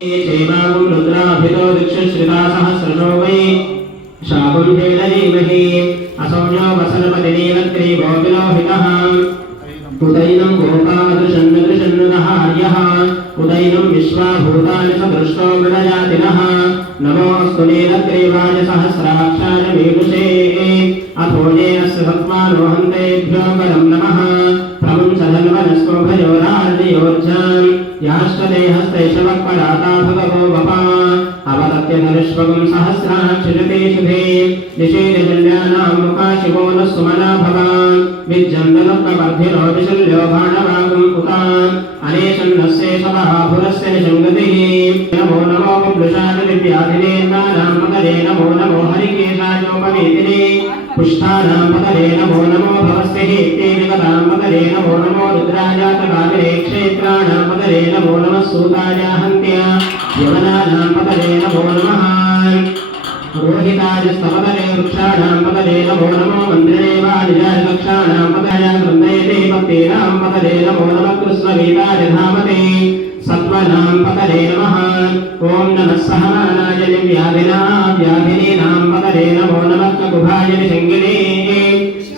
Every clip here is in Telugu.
चैवागुं रुद्राभितो दिक्षुश्रिता सहस्रशो वै शाकुंभेन धीमहि असौम्यो वसनपतिनीलग्रीवो विलोहितः उदैनं गोपादृशन्नदृशन्नदहार्यः उदैनं विश्वाभूतानि सदृष्टो मृडजातिनः नमोऽस्तु नीलग्रीवाय सहस्राक्षाय मीनुषे अथोजे अस्य सत्त्वारोहन्तेभ्यो परं नमः प्रमुञ्चधन्वनस्को भयोरार्ययोर्जाम् याष्टदेहस्तैषवक्पराता भगवो वपा अवतत्यधनुष्वगं सहस्राक्षिजते शुभे निषेधजल्यानां मुखा शिवो न सुमना भवान् विज्जन्तनुक्तवर्धिरो विशल्यो भाणवागुं पुतान् अनेशन्नस्येषवः पुरस्य निषङ्गतिः नमो नमो विप्लुषादिव्याधिने नानां पतये नमो नमो हरिकेशायोपवीतिने पुष्टानां पतये नमो नमो भवस्य हेत्ये विगतां पतये नमो नमो रुद्राजातकामिने क्षेत्राणां पतये नमो नमः सूताय हन्त्या यवनानां पतये नमो नमः रोहिताजस्तपतये वृक्षाणां पतये नमो नमो मन्दिरे वाणिजायकक्षाणां पतये वृन्दयते भक्तीनां पतये नमो नमः कृष्णगीताय धामते सत्त्वनां पतये नमः ॐ नमः सहमानाय व्याधिनीनां पतये नमो नमः ककुभाय निषङ्गिने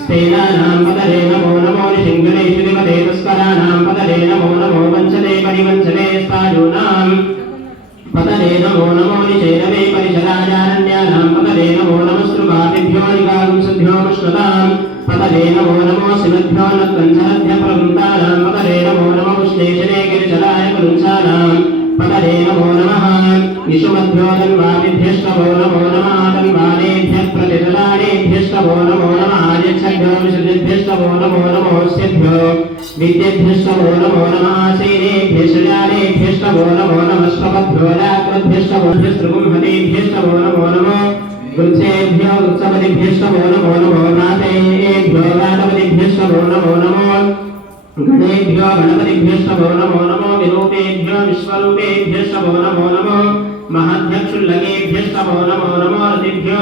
स्तेनानां पतये नमो नमो निषङ्गिने श्रीमते तस्कराणां पतये नमो नमो वञ्चते परिवञ्चते स्थायूनां पतये नमो नमो निषेदवे परिशराजारण्यानां पतये नमो नमः श्रुगादिभ्यो निगागुंसभ्यो मुष्णतां पतये नमो नमो शिवभ्यो नक्कञ्चरभ्य प्रवृन्तानां पतये नमो नमो विश्लेषणे गिरिचराय करुंसानां पतये नमो नमः विशुमभ्यो तन्वादिभ्यष्टवो नमो नमः तन्वानेभ्यः प्रतिदलानेभ्यष्टवो नमो नमः आर्यच्छभ्यो विशुद्धिभ्यष्टवो नमो नमो स्यभ्यो विद्येभ्यष्टवो नमो नमः सेनेभ्यश्चर्यानेभ्यष्टवो नमो नमः श्रवभ्यो राकृभ्यष्टवो भ्यस्तृगुंहतेभ्यष्टवो नमो नमो वृक्षेभ्यो वृक्षपतिभ्यष्टवो नमो नमो नाथेभ्यो नाथपतिभ्यष्टवो नमो नमो गणेभ्यो गणपतिभ्यष्टवो नमो नमो विरूपेभ्यो विश्वरूपेभ्यष्टवो नमो नमो महद्भ्यक्षुल्लकेभ्यष्टवो नमो नमो रतिभ्यो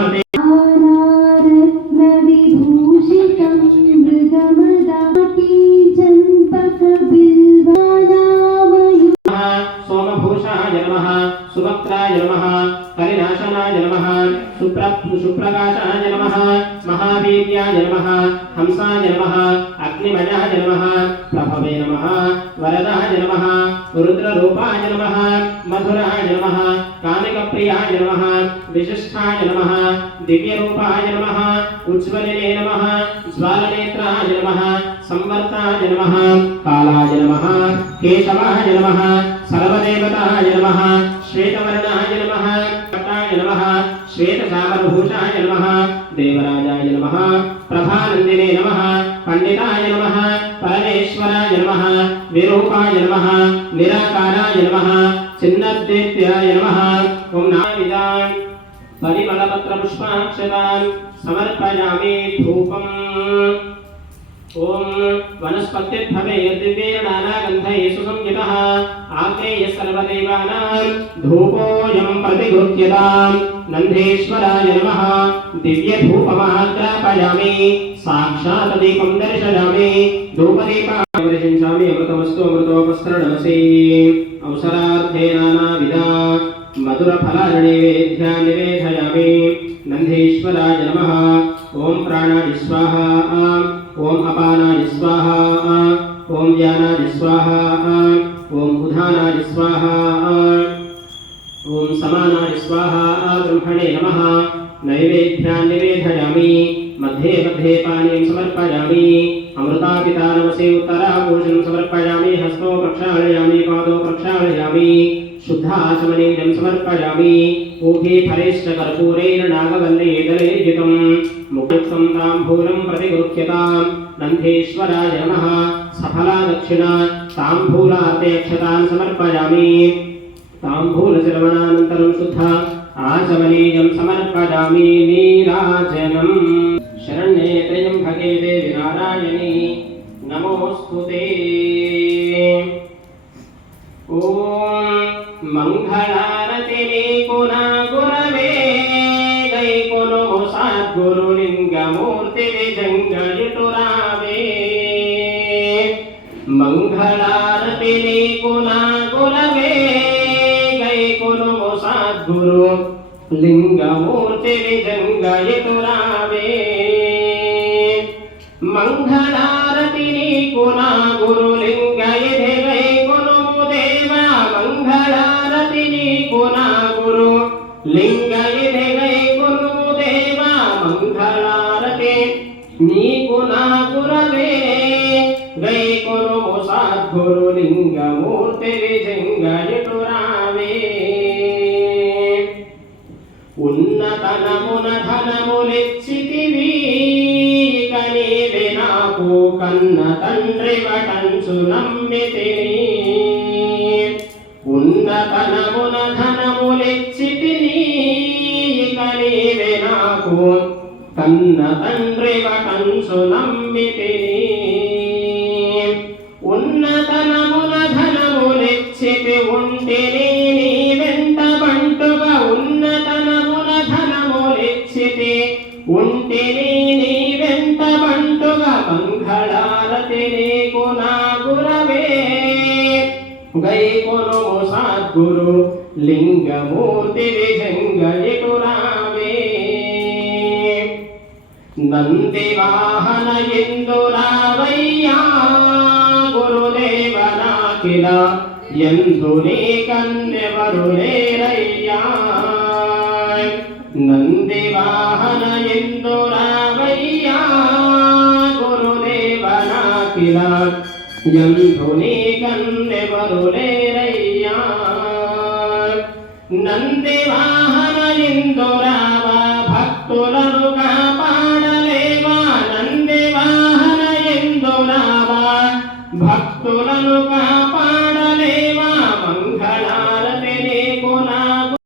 सोमभूषाय नमः सुवक्त्राय नमः कलिनाशनाय नमः सुप्रकाशाय नमः महावीर्याय नमः हंसाय नमः अग्निमयाय नमः प्रभवे नमः वरदाय नमः रुद्ररूपाय नमः मधुराय नमः कामिकप्रियाय नमः विशिष्टाय नमः दिव्यरूपाय नमः उज्ज्वलिने नमः ज्वालनेत्राय नमः संवर्ताय नमः कालाय नमः केशवाय नमः सर्वदेवताय नमः श्वेतवर्णाय नमः कटाय नमः श्वेतसामरभूषाय नमः देवराजाय नमः प्रभानन्दिने नमः पंडिताय नमः परमेश्वराय नमः विरूपाय नमः निराकाराय नमः चिन्नद्दैत्याय नमः ओम नाविदान् परिमलपत्रपुष्पाक्षतान् समर्पयामि धूपम् ओम वनस्पतिर्भवेद्दिव्येन नानागन्धैः सुसंयुतः आग्नेयः सर्वदेवानां धूपोऽयं प्रतिगृह्यताम् नन्देश्वराय नमः दिव्यधूपमाग्रापयामि साक्षात् दीपं दर्शयामि धूपदीपं दर्शयामि अमृतमस्तु अमृतोपस्त्रनमसि अवसरार्थे नानाविधा मधुरफलानैवेद्या निवेदयामि नन्देश्वराय नमः ओम प्राणाय स्वाहा ओम अपानाय स्वाहा ओम व्यानाय स्वाहा ओम उधानाय स्वाहा ओम समानाय स्वाहा ब्रह्मणे नमः नैवेद्यान् निवेदयामि मध्ये मध्ये पानीयं समर्पयामि अमृतापितानमसे उत्तरापूषं समर्पयामि हस्तो प्रक्षालयामि पादौ प्रक्षालयामि शुद्धाचमनीयं समर्पयामि ऊहे फलेश्च कर्पूरेण नागवल्लीदलेर्जितं मुक्तं ताम्बूलं प्रतिगृह्यतां नन्देश्वराय नमः सफला दक्षिणा ताम्बूलार्थे अक्षतान् समर्पयामि ताम्बूलचर्वणानन्तरं शुद्धा आचमनीयं समर्पयामि नीराजनं शरण्ये त्र्यम्बके देवी नारायणी नमोऽस्तुते ॐ मंगलारति नीकुना गुरवे गैकुनो सद्गुरुलिंगमूर्ति विजंगयुतुरावे मंगलारति नीकुना गुरवे సద్గురు లింగమూర్తి విజంగయతురావే మంగళారతి నీకు నా గురు లింగయధి గై కొనుము దేవా మంగళారతి నీకు నా గురు లింగయధి గై కొనుము దేవా మంగళారతి నీకు నా గురవే గై కొనుము సద్గురు లింగమూర్తి విజంగయతురావే ఉన్నతనమున ధనములిచ్చితివి కనీవే నాకు కన్న తండ్రి వటంచు నమ్మితిని ఉన్నతనమున ధనములిచ్చితిని కనీవే నాకు కన్న తండ్రి వటంచు నమ్మితిని ఉన్నతనమున ధనములిచ్చితి ఉంటిని నీ వెంట బంటుగా ఉన్నతనమున ధనములిచ్చితి ఉంటిని నీ వెంట బంటుగా మంగళారతి నీకు నా గురవే గై కొనుము సద్గురు లింగమూర్తి విజంగయతురావే నంది వాహన ఇందురావయ్యా గురుదేవనాకిల ఎందు నీ కన్నెవరు లేరయ్యా నంది వాహన ఇందురావయ్యా గురుదేవనాకిల ఎందు నీ కన్నెవరు లేరయ్యా నంది వాహన ఇందురా